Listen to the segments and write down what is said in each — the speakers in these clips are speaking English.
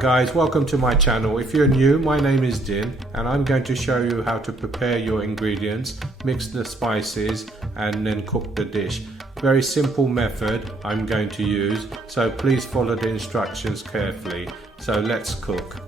Guys, welcome to my channel. If you're new, my name is Din and I'm going to show you how to prepare your ingredients, mix the spices and then cook the dish. Very simple method I'm going to use, so please follow the instructions carefully. So let's cook.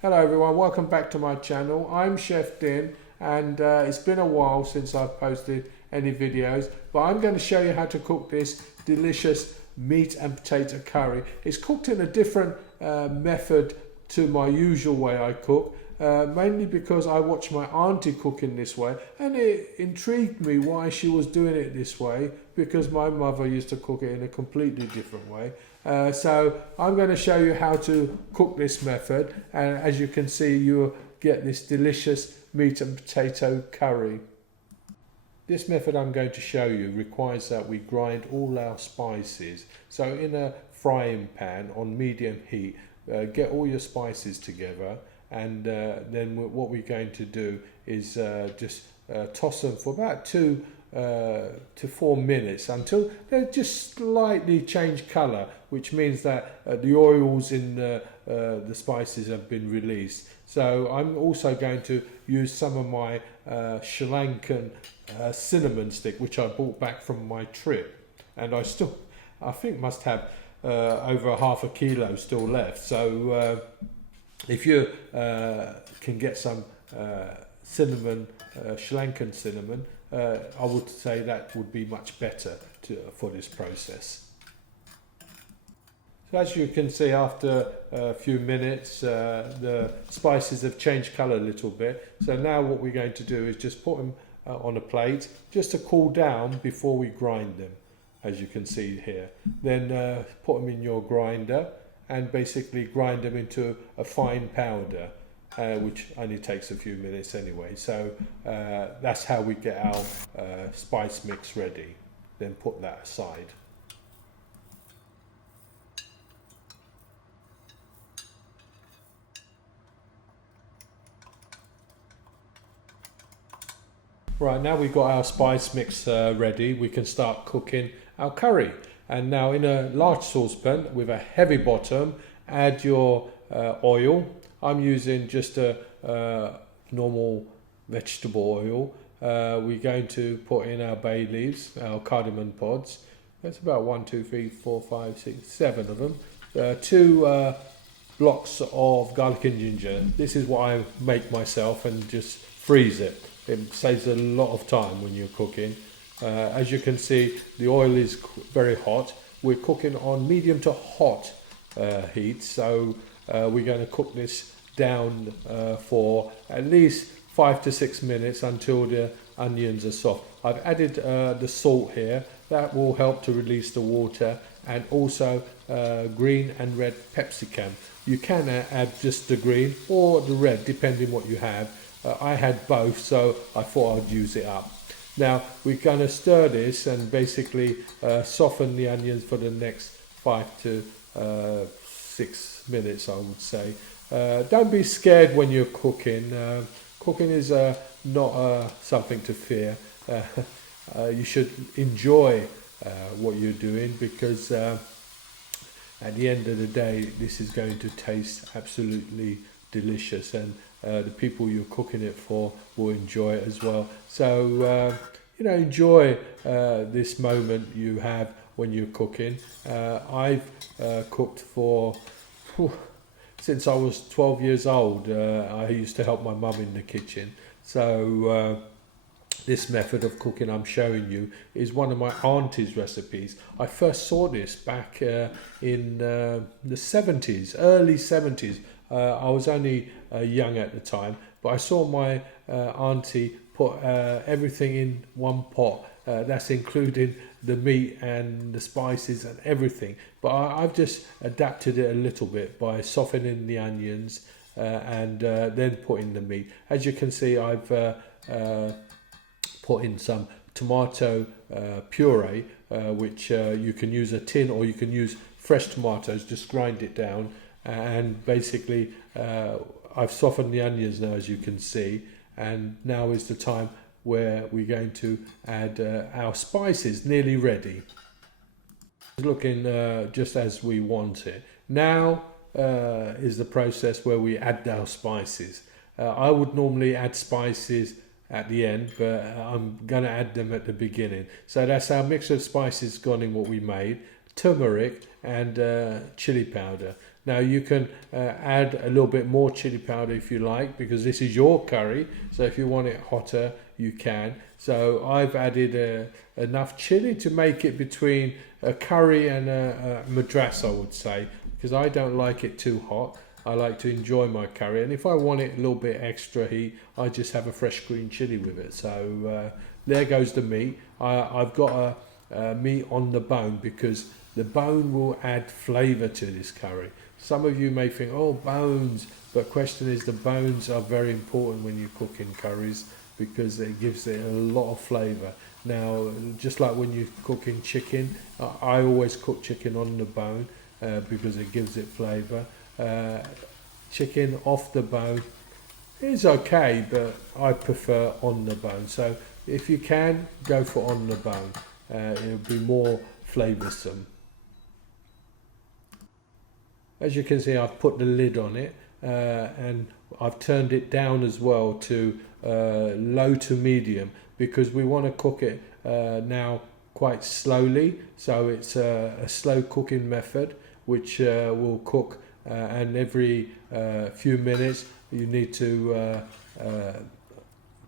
Hello everyone, welcome back to my channel. I'm Chef Din and it's been a while since I've posted any videos, but I'm going to show you how to cook this delicious meat and potato curry. It's cooked in a different method to my usual way I cook, mainly because I watched my auntie cook in this way and it intrigued me why she was doing it this way, because my mother used to cook it in a completely different way. So I'm going to show you how to cook this method, and as you can see you get this delicious meat and potato curry. This method I'm going to show you requires that we grind all our spices. So in a frying pan on medium heat, get all your spices together, and then what we're going to do is just toss them for about 2 to 4 minutes until they just slightly change colour, which means that the oils in the spices have been released. So I'm also going to use some of my Sri Lankan cinnamon stick, which I bought back from my trip, and I think must have over half a kilo still left. So if you can get some cinnamon, Sri Lankan cinnamon, I would say that would be much better for this process. So as you can see, after a few minutes the spices have changed colour a little bit. So now what we're going to do is just put them on a plate just to cool down before we grind them, as you can see here. Then put them in your grinder and basically grind them into a fine powder, which only takes a few minutes anyway. So that's how we get our spice mix ready. Then put that aside. Right, now we've got our spice mix ready, we can start cooking our curry. And now in a large saucepan with a heavy bottom, add your oil. I'm using just a normal vegetable oil. We're going to put in our bay leaves, our cardamom pods. That's about 1, 2, 3, 4, 5, 6, 7 of them. 2 blocks of garlic and ginger. This is what I make myself and just freeze it. It saves a lot of time when you're cooking. As you can see, the oil is very hot. We're cooking on medium to hot heat, so we're going to cook this down for at least 5 to 6 minutes until the onions are soft. I've added the salt here. That will help to release the water, and also green and red pepsicum. You can add just the green or the red depending what you have. I had both, so I thought I'd use it up. Now we're going to stir this and basically soften the onions for the next 5 to 6 minutes, I would say. Don't be scared when you're cooking. Cooking is not something to fear. You should enjoy what you're doing, because at the end of the day this is going to taste absolutely delicious, and the people you're cooking it for will enjoy it as well. So enjoy this moment you have when you're cooking. I've cooked for since I was 12 years old. I used to help my mum in the kitchen. So this method of cooking I'm showing you is one of my auntie's recipes. I first saw this back in the 70s, early 70s. I was only young at the time, but I saw my auntie put everything in one pot. That's including the meat and the spices and everything. But I've just adapted it a little bit by softening the onions and then putting the meat. As you can see, I've put in some tomato puree, which you can use a tin or you can use fresh tomatoes. Just grind it down, and basically I've softened the onions now, as you can see, and now is the time where we're going to add our spices. Nearly ready. It's looking just as we want it. Now is the process where we add our spices. I would normally add spices at the end, but I'm going to add them at the beginning. So that's our mix of spices gone in what we made, turmeric and chili powder. Now you can add a little bit more chili powder if you like, because this is your curry, so if you want it hotter you can. So I've added enough chili to make it between a curry and a madras, I would say, because I don't like it too hot. I like to enjoy my curry, and if I want it a little bit extra heat, I just have a fresh green chili with it. So there goes the meat. I've got a meat on the bone because the bone will add flavour to this curry. Some of you may think, oh, bones, but question is, the bones are very important when you're cooking curries because it gives it a lot of flavour. Now, just like when you're cooking chicken, I always cook chicken on the bone because it gives it flavour. Chicken off the bone is okay, but I prefer on the bone. So if you can, go for on the bone. It'll be more flavoursome. As you can see, I've put the lid on it and I've turned it down as well to low to medium because we want to cook it now quite slowly. So it's a slow cooking method which will cook and every few minutes you need to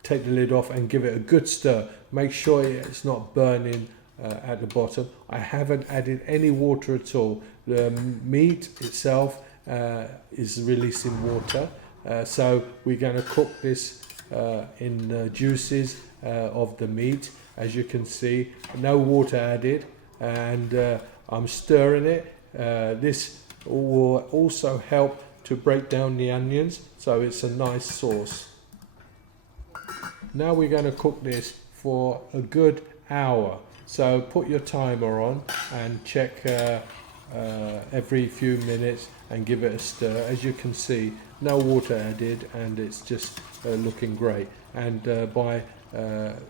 take the lid off and give it a good stir. Make sure it's not burning at the bottom. I haven't added any water at all. The meat itself is releasing water, so we're going to cook this in the juices of the meat. As you can see, no water added, and I'm stirring it. This will also help to break down the onions, so it's a nice sauce. Now we're going to cook this for a good hour. So put your timer on and check every few minutes and give it a stir. As you can see, no water added and it's just looking great. And by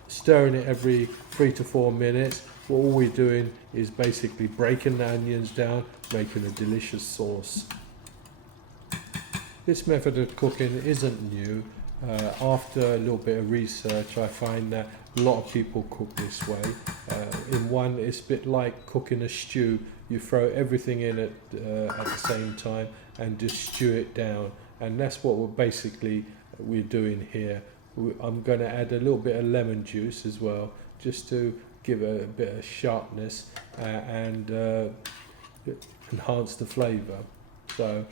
stirring it every 3 to 4 minutes, all we're doing is basically breaking the onions down, making a delicious sauce. This method of cooking isn't new. After a little bit of research, I find that a lot of people cook this way. In one, it's a bit like cooking a stew. You throw everything in at the same time and just stew it down. And that's what we're doing here. I'm going to add a little bit of lemon juice as well, just to give it a bit of sharpness and enhance the flavour. So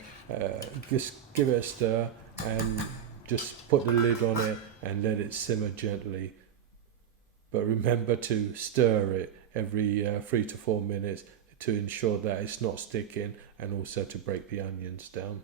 just give it a stir and just put the lid on it and let it simmer gently. But remember to stir it every 3 to 4 minutes to ensure that it's not sticking and also to break the onions down.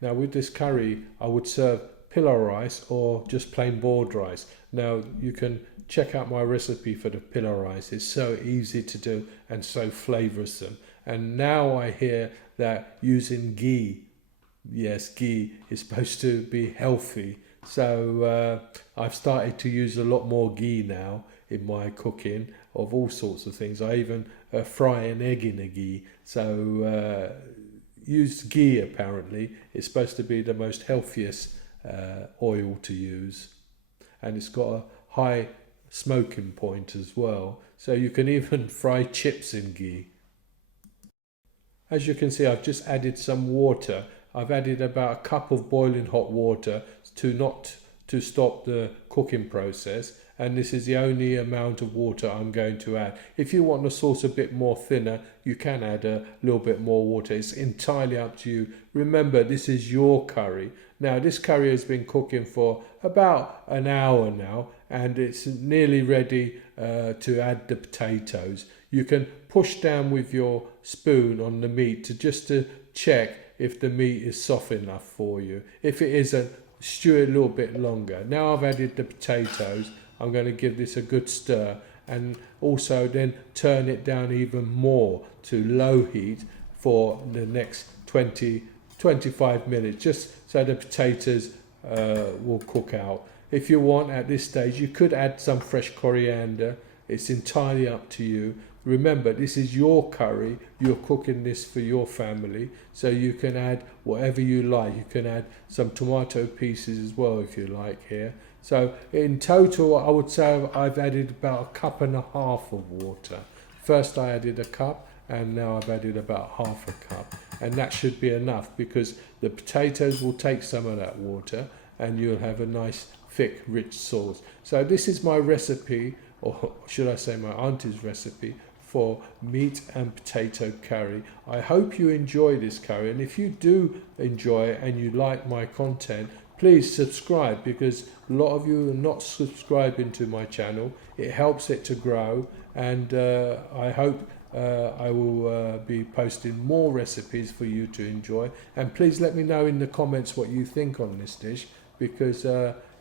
Now with this curry, I would serve pillau rice or just plain boiled rice. Now you can check out my recipe for the pillau rice. It's so easy to do and so flavoursome. And now I hear that using ghee, yes, ghee is supposed to be healthy. So I've started to use a lot more ghee now in my cooking of all sorts of things. I even fry an egg in a ghee. So use ghee apparently. It's supposed to be the most healthiest oil to use. And it's got a high smoking point as well. So you can even fry chips in ghee. As you can see, I've just added some water. I've added about a cup of boiling hot water to stop the cooking process, and this is the only amount of water I'm going to add. If you want the sauce a bit more thinner, you can add a little bit more water. It's entirely up to you. Remember, this is your curry. Now, this curry has been cooking for about an hour now, and it's nearly ready to add the potatoes. You can push down with your spoon on the meat to check if the meat is soft enough for you. If it isn't, stew it a little bit longer. Now I've added the potatoes. I'm going to give this a good stir and also then turn it down even more to low heat for the next 20-25 minutes, just so the potatoes will cook out. If you want at this stage, you could add some fresh coriander. It's entirely up to you. Remember, this is your curry. You're cooking this for your family, so you can add whatever you like. You can add some tomato pieces as well if you like here. So in total, I would say I've added about a cup and a half of water. First I added a cup, and now I've added about half a cup, and that should be enough because the potatoes will take some of that water and you'll have a nice thick rich sauce. So this is my recipe, or should I say my auntie's recipe, for meat and potato curry. I hope you enjoy this curry, and if you do enjoy it and you like my content, please subscribe, because a lot of you are not subscribing to my channel. It helps it to grow, and I hope I will be posting more recipes for you to enjoy. And please let me know in the comments what you think on this dish, because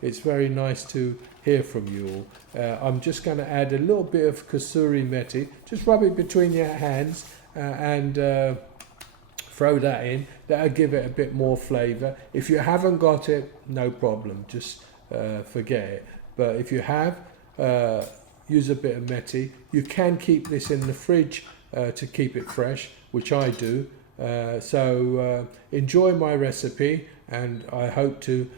it's very nice to hear from you all. I'm just going to add a little bit of kasuri methi. Just rub it between your hands and throw that in. That'll give it a bit more flavour. If you haven't got it, no problem, just forget it. But if you have, use a bit of methi. You can keep this in the fridge to keep it fresh, which I do. So enjoy my recipe, and I hope to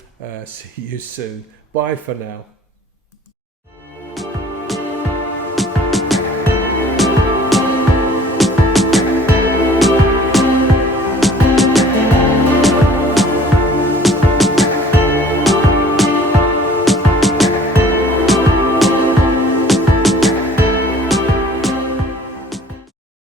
see you soon. Bye for now.